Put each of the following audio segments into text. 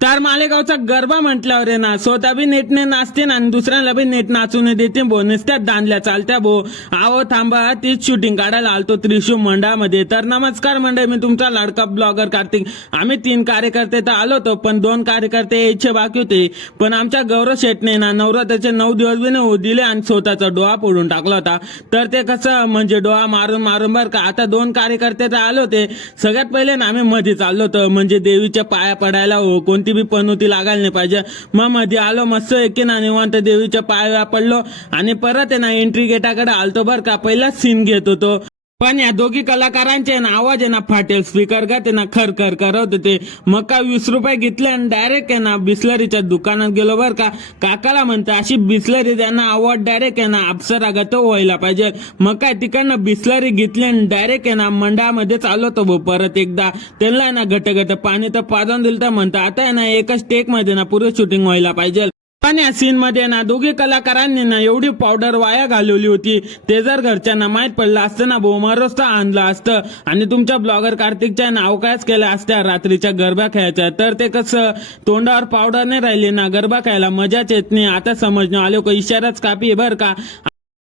तर मालेगावचा गरबा म्हटल्यावर आहे ना स्वतः बी नेटने नाचते ना आणि दुसऱ्याला बी नेट नाचून देते भो नुसत्यात दांडल्या चालत्या भो. आहो थांबा तीच शूटिंग काढायला आलतो त्रिशूळ मंडळामध्ये. तर नमस्कार मंडळी, मी तुमचा लाडका ब्लॉगर कार्तिक. आम्ही 3 कार्यकर्ते तर आलो होतो, पण 2 कार्यकर्ते यायचे बाकी होते. पण आमच्या गौरव शेटने ना नवरात्राचे 9 दिवस बी नाही दिले आणि स्वतःचा डोळा फोडून टाकला होता. तर ते कसं म्हणजे डोळा मारून मारून बरं का. आता 2 कार्यकर्ते तर आले होते. सगळ्यात पहिले ना आम्ही मध्ये चाललो होतो, म्हणजे देवीच्या पाया पडायला हो, कोणती बी पनोती लागायला नाही पाहिजे. मग मध्ये आलो मस्त एके ना निवांत देवीच्या पाया पडलो आणि परत आहे ना एंट्री गेटाकडे आलतो बरं का. पहिला सीन घेत होतो, पण या दोघी कलाकारांचे ना आवाज आहे ना फाटेल स्पीकर का ते ना खर खर करत होते. मग का 20 रुपये घेतले आणि डायरेक्ट आहे ना बिस्लरीच्या दुकानात गेलो बरं का. काकाला म्हणता अशी बिस्लरी त्यांना आवड डायरेक्ट आहे ना अप्सरागत व्हायला पाहिजे. मग काय तिकडनं बिस्लरी घेतली आणि डायरेक्ट आहे ना मंडळामध्ये चाललो तो परत एकदा. त्यांना ना घट घट पाणी तर पाजून दिलं तर म्हणता आता आहे ना एकाच टेक मध्ये ना पुरे शूटिंग व्हायला पाहिजे. पण या सीन मध्ये ना दोघी कलाकारांनी ना एवढी पावडर वाया घालवली होती, ते जर घरच्यांना माहित पडलं असतं ना बोमारोस्त आणलं असतं आणि तुमच्या ब्लॉगर कार्तिकच्या नाव कायच केल्या असत्या रात्रीच्या गरबा खेळायच्या. तर ते कसं तोंडावर पावडर नाही राहिली ना, गरबा खेळायला मजाच येत नाही. आता समजणं आलो का इशाराच कापी बर का.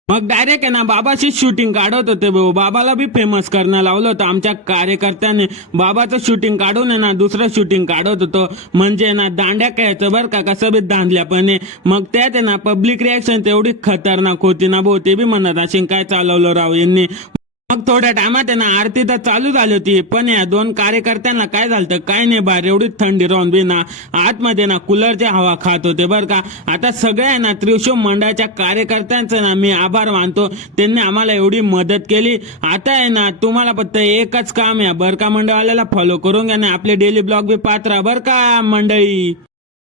मग डायरेक्ट आहे ना बाबाची शूटिंग काढत होते भाऊ. बाबाला बी फेमस करणं लावलं होतं आमच्या कार्यकर्त्याने. बाबाचं शूटिंग काढून आहे ना दुसरं शूटिंग काढत होतो, म्हणजे ना दांड्या खेळायचं बरं का कसं बी दांडल्यापणे. मग त्यात आहे ना पब्लिक रिॲक्शन तेवढी खतरनाक होती ना भाऊ, ते बी म्हणत असेल काय चालवलं राव यांनी. मग थोड्या टायमात आहे ना आरती तर चालू झाली होती, पण या 2 कार्यकर्त्यांना काय झालं काय नाही, बाहेर एवढी थंडी राहून बी ना आतमध्ये ना कूलरच्या हवा खात होते बरं का. आता सगळ्या आहे ना त्रिशूळ मंडळाच्या कार्यकर्त्यांचं ना मी आभार मानतो, त्यांनी आम्हाला एवढी मदत केली. आता आहे ना तुम्हाला फक्त एकच काम आहे बरं का मंडळवाल्याला फॉलो करून घ्या ना, आपले डेली ब्लॉग बी पाहत राहा बरं का मंडळी.